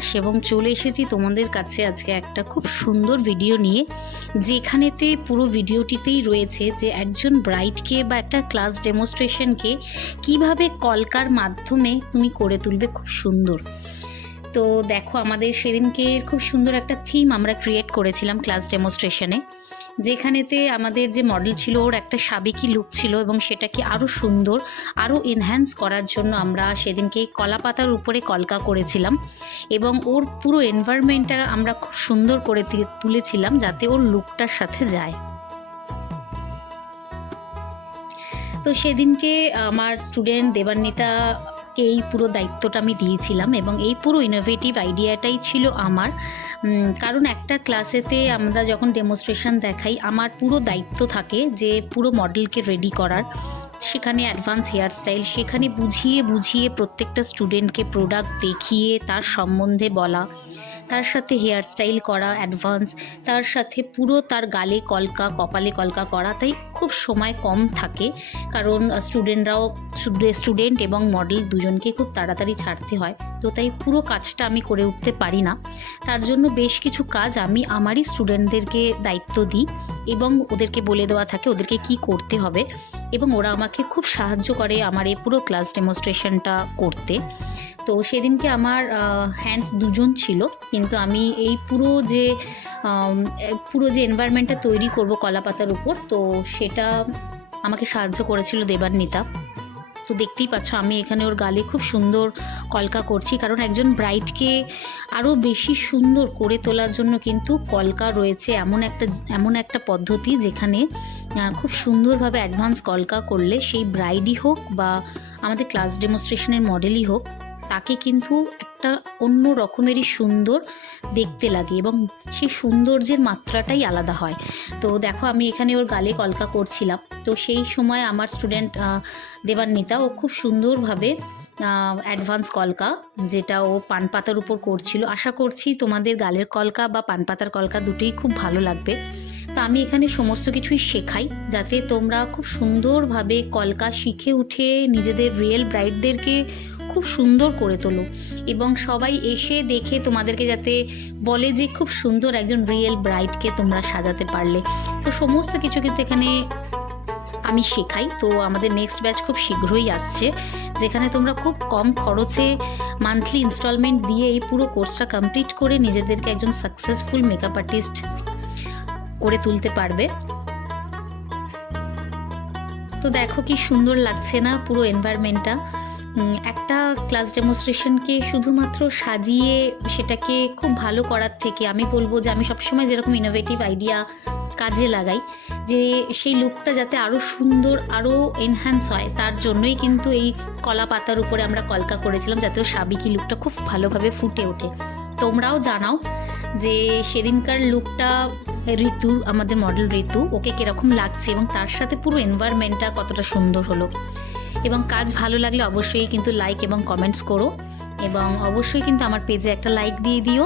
দাস এবং চলে এসেছি তোমাদের কাছে আজকে একটা খুব সুন্দর ভিডিও নিয়ে, যেখানেতে পুরো ভিডিওটিতেই রয়েছে যে একজন ব্রাইডকে বা একটা ক্লাস ডেমনস্ট্রেশনকে কিভাবে কলকার মাধ্যমে তুমি করে তুলবে খুব সুন্দর। তো দেখো, আমাদের সেদিনকে খুব সুন্দর একটা থিম আমরা ক্রিয়েট করেছিলাম ক্লাস ডেমনস্ট্রেশনে, যেখানেতে আমাদের যে মডেল ছিল ওর একটা সাবেকি লুক ছিল এবং সেটাকে আরও সুন্দর, আরও এনহ্যান্স করার জন্য আমরা সেদিনকে কলা পাতার উপরে কলকা করেছিলাম এবং ওর পুরো এনভায়রনমেন্টটা আমরা খুব সুন্দর করে তুলেছিলাম যাতে ওর লুকটার সাথে যায়। তো সেদিনকে আমার স্টুডেন্ট দেবান্বিতাকে এই পুরো দায়িত্বটা আমি দিয়েছিলাম এবং এই পুরো ইনোভেটিভ আইডিয়াটাই ছিল আমার, কারণ একটা ক্লাসেতে আমরা যখন ডেমনস্ট্রেশন দেখাই আমার পুরো দায়িত্ব থাকে যে পুরো মডেলকে রেডি করার, সেখানে অ্যাডভান্স হেয়ার স্টাইল, সেখানে বুঝিয়ে প্রত্যেকটা স্টুডেন্টকে প্রোডাক্ট দেখিয়ে তার সম্বন্ধে বলা, তার সাথে হেয়ার স্টাইল করা অ্যাডভান্স, তার সাথে পুরো তার গালে কলকা কপালে কলকা করা। তাই খুব সময় কম থাকে, কারণ স্টুডেন্ট এবং মডেল দুজনকে খুব তাড়াতাড়ি ছাড়তে হয়, তো তাই পুরো কাজটা আমি করে উঠতে পারি না। তার জন্য বেশ কিছু কাজ আমি আমারই স্টুডেন্টদেরকে দায়িত্ব দিই এবং ওদেরকে বলে দেওয়া থাকে ওদেরকে কি করতে হবে এবং ওরা আমাকে খুব সাহায্য করে আমার এই পুরো ক্লাস ডেমনস্ট্রেশনটা করতে। তো সেদিনকে আমার হ্যান্ডস দুজন ছিল, কিন্তু আমি এই পুরো যে এনভায়রনমেন্টটা তৈরি করব কলা পাতার উপর, তো সেটা আমাকে সাহায্য করেছিল দেবান্বিতা। তো দেখতেই পাচ্ছ আমি এখানে ওর গালে খুব সুন্দর কলকা করছি, কারণ একজন ব্রাইডকে আরও বেশি সুন্দর করে তোলার জন্য কিন্তু কলকা রয়েছে এমন একটা পদ্ধতি যেখানে খুব সুন্দরভাবে অ্যাডভান্স কলকা করলে সেই ব্রাইডই হোক বা আমাদের ক্লাস ডেমনস্ট্রেশনের মডেলই হোক, তাকে কিন্তু একটা অন্য রকমেরই সুন্দর দেখতে লাগে এবং সেই সৌন্দর্যের মাত্রাটাই আলাদা হয়। তো দেখো আমি এখানে ওর গালে কলকা করছিলাম, তো সেই সময় আমার স্টুডেন্ট দেবান্বিতা ও খুব সুন্দরভাবে অ্যাডভান্স কলকা যেটা ও পান পাতার উপর করছিল। আশা করছি তোমাদের গালের কলকা বা পান পাতার কলকা দুটোই খুব ভালো লাগবে। তো আমি এখানে সমস্ত কিছুই শেখাই যাতে তোমরা খুব সুন্দরভাবে কলকা শিখে উঠে নিজেদের রিয়েল ব্রাইডদেরকে খুব সুন্দর করে তোলো এবং সবাই এসে দেখে তোমাদেরকে যাতে বলে যে খুব সুন্দর একজন রিয়েল ব্রাইডকে তোমরা সাজাতে পারলে। তো সমস্ত কিছু কিন্তু এখানে আমি শেখাই। তো আমাদের নেক্সট ব্যাচ খুব শীঘ্রই আসছে, যেখানে তোমরা খুব কম খরচে মান্থলি ইনস্টলমেন্ট দিয়ে এই পুরো কোর্সটা কমপ্লিট করে নিজেদেরকে একজন সাকসেসফুল মেকআপ আর্টিস্ট করে তুলতে পারবে। তো দেখো কি সুন্দর লাগছে না পুরো এনভায়রনমেন্টটা। একটা ক্লাস ডেমনস্ট্রেশনকে শুধুমাত্র সাজিয়ে সেটাকে খুব ভালো করার থেকে আমি বলবো যে আমি সবসময় যেরকম ইনোভেটিভ আইডিয়া কাজে লাগাই, যে সেই লুকটা যাতে আরও সুন্দর আরও এনহ্যান্স হয়, তার জন্যই কিন্তু এই কলা পাতার উপরে আমরা কলকা করেছিলাম যাতে ওর সাবেকি লুকটা খুব ভালোভাবে ফুটে ওঠে। তোমরাও জানাও যে সেদিনকার লুকটা ঋতু, আমাদের মডেল ঋতু, ওকে কীরকম লাগছে এবং তার সাথে পুরো এনভায়রনমেন্টটা কতটা সুন্দর হলো। এবং কাজ ভালো লাগলে অবশ্যই কিন্তু লাইক এবং কমেন্টস করো এবং অবশ্যই কিন্তু আমার পেজে একটা লাইক দিয়ে দিও।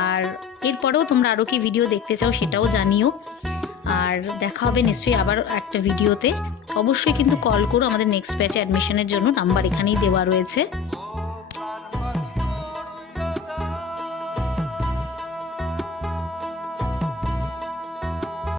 আর এরপরেও তোমরা আরও কি ভিডিও দেখতে চাও সেটাও জানিও। আর দেখা হবে নিশ্চয়ই আবার একটা ভিডিওতে। অবশ্যই কিন্তু কল করো আমাদের নেক্সট ব্যাচে অ্যাডমিশনের জন্য, নাম্বার এখানেই দেওয়া রয়েছে।